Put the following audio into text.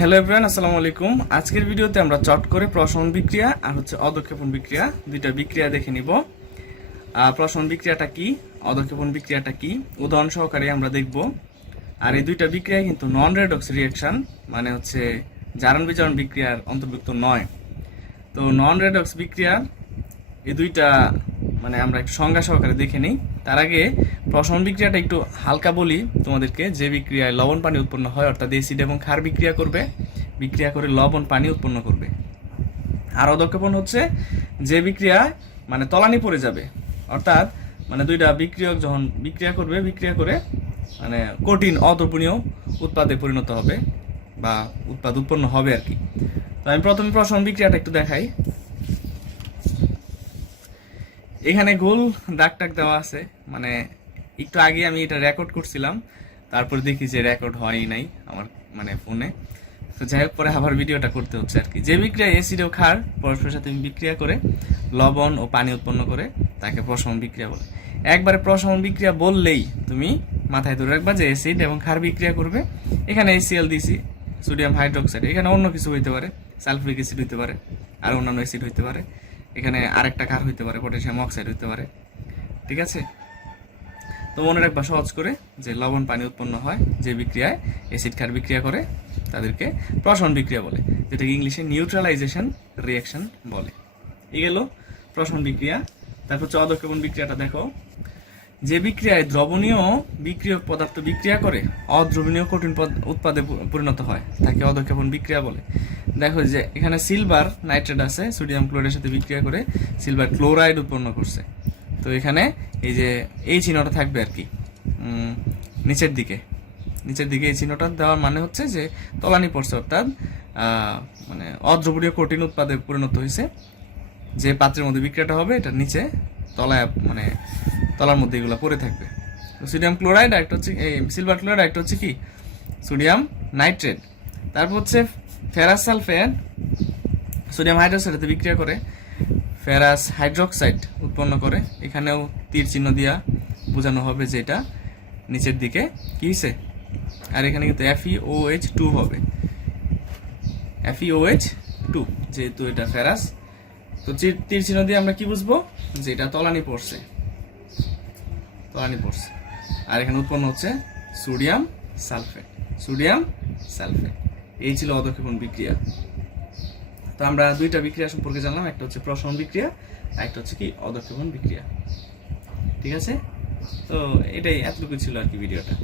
Hello everyone আসসালামু আলাইকুম। আজকের ভিডিওতে আমরা চট করে প্রশমন বিক্রিয়া আর হচ্ছে অদক্ষেপণ বিক্রিয়া দুইটা বিক্রিয়া দেখে নিব। আহ, প্রশমন বিক্রিয়াটা কি অদক্ষেপণ বিক্রিয়াটা কি উদাহরণ সহকারে আমরা দেখব। আর এই দুইটা বিক্রিয়া কিন্তু নন রেডক্স রিয়াকশন মানে হচ্ছে জারণ বিজারণ বিক্রিয়ার অন্তর্ভুক্ত নয়। তো নন রেডক্স বিক্রিয়ার এই দুইটা মানে আমরা একটু সংজ্ঞা সহকারে দেখে নিই। তার আগে প্রশমন বিক্রিয়াটা একটু হালকা বলি তোমাদেরকে, যে বিক্রিয়ায় লবণ পানি উৎপন্ন হয়, অর্থাৎ এসিড এবং ক্ষার বিক্রিয়া করবে, বিক্রিয়া করে লবণ পানি উৎপন্ন করবে। আর অদক্ষেপণ হচ্ছে যে বিক্রিয়ায় মানে তলানি পড়ে যাবে, অর্থাৎ মানে দুইটা বিক্রিয়ক যখন বিক্রিয়া করবে, বিক্রিয়া করে মানে কঠিন অদ্রবণীয় উৎপাদে পরিণত হবে বা উৎপাদ উৎপন্ন হবে আর কি। তো আমি প্রথমে প্রশমন বিক্রিয়াটা একটু দেখাই। এখানে গোল দাগ টাগ দেওয়া আছে। মানে একটু আগে আমি এটা রেকর্ড করছিলাম, তারপর দেখি যে রেকর্ড হয়ই নাই আমার মানে ফোনে তো যাই হোক, পরে আবার ভিডিওটা করতে হচ্ছে আর কি। যে বিক্রিয়া এসিড ও ক্ষার পরস্পরের সাথে বিক্রিয়া করে, লবণ ও পানি উৎপন্ন করে, তাকে প্রশমন বিক্রিয়া বলে। একবারে প্রশমন বিক্রিয়া বললেই তুমি মাথায় ধরে রাখবা যে এসিড এবং ক্ষার বিক্রিয়া করবে। এখানে এসিএল দিছি সোডিয়াম হাইড্রোক্সাইড এখানে অন্য কিছু হইতে পারে সালফিক অ্যাসিড হইতে পারে, আর অন্যান্য অ্যাসিড হইতে পারে। এখানে আরেকটা কার হইতে পারে পটাশিয়াম অক্সাইড হইতে পারে। ঠিক আছে? তো মনে রাখবা সহজ করে যে লবণ পানি উৎপন্ন হয় যে বিক্রিয়ায় অ্যাসিড ক্ষার বিক্রিয়া করে, তাদেরকে প্রসন বিক্রিয়া বলে, যেটাকে ইংলিশে নিউট্রালাইজেশন রিয়াকশন বলে। এই গেল প্রসন বিক্রিয়া। তারপর হচ্ছে অদক্ষেপণ বিক্রিয়াটা দেখো। যে বিক্রিয়ায় দ্রবণীয় বিক্রিয়ক পদার্থ বিক্রিয়া করে, অদ্রবণীয় কঠিন পদ উৎপাদে পরিণত হয়, তাকে অদক্ষেপণ বিক্রিয়া বলে। দেখো যে এখানে সিলভার নাইট্রেট আছে, সোডিয়াম ক্লোরাইডের সাথে বিক্রিয়া করে সিলভার ক্লোরাইড উৎপন্ন করছে। তো এখানে এই যে এই চিহ্নটা থাকবে আর কি নিচের দিকে। নিচের দিকে এই চিহ্নটা দেওয়ার মানে হচ্ছে যে তলানি পড়ছে, অর্থাৎ মানে অদ্রবণীয় কঠিন উৎপাদে পরিণত হয়েছে। যে পাত্রের মধ্যে বিক্রিয়াটা হবে, এটা নিচে তলায় মানে তলার মধ্যে এগুলো পড়ে থাকবে। সোডিয়াম ক্লোরাইড একটা হচ্ছে, এই সিলভার ক্লোরাইড একটা হচ্ছে কি? Sodium nitrate. তারপর হচ্ছে ফেরাস সালফেট সোডিয়াম হাইড্রোক্সাইড সাথে বিক্রিয়া করে, ফেরাস হাইড্রোক্সাইড উৎপন্ন করে। এখানেও তীর চিহ্ন দিয়া বোঝানো হবে যে এটা নিচের দিকে কি আর এখানে কিন্তু এফইও এইচ টু হবে। এইচ টু যেহেতু এটা ফেরাস। তো তীর চিহ্ন দিয়ে আমরা কি বুঝব? যে এটা তলানি পড়ছে। তলানি পড়ছে। আর এখানে উৎপন্ন হচ্ছে সোডিয়াম সালফেট। Sodium sulphate. এই ছিল অদক্ষেপণ বিক্রিয়া। তো আমরা দুইটা বিক্রিয়া সম্পর্কে জানলাম। একটা হচ্ছে প্রশমন বিক্রিয়া, আর একটা হচ্ছে কি অদক্ষেপণ বিক্রিয়া। ঠিক আছে? তো এটাই এতটুকু ছিল আর কি ভিডিওটা।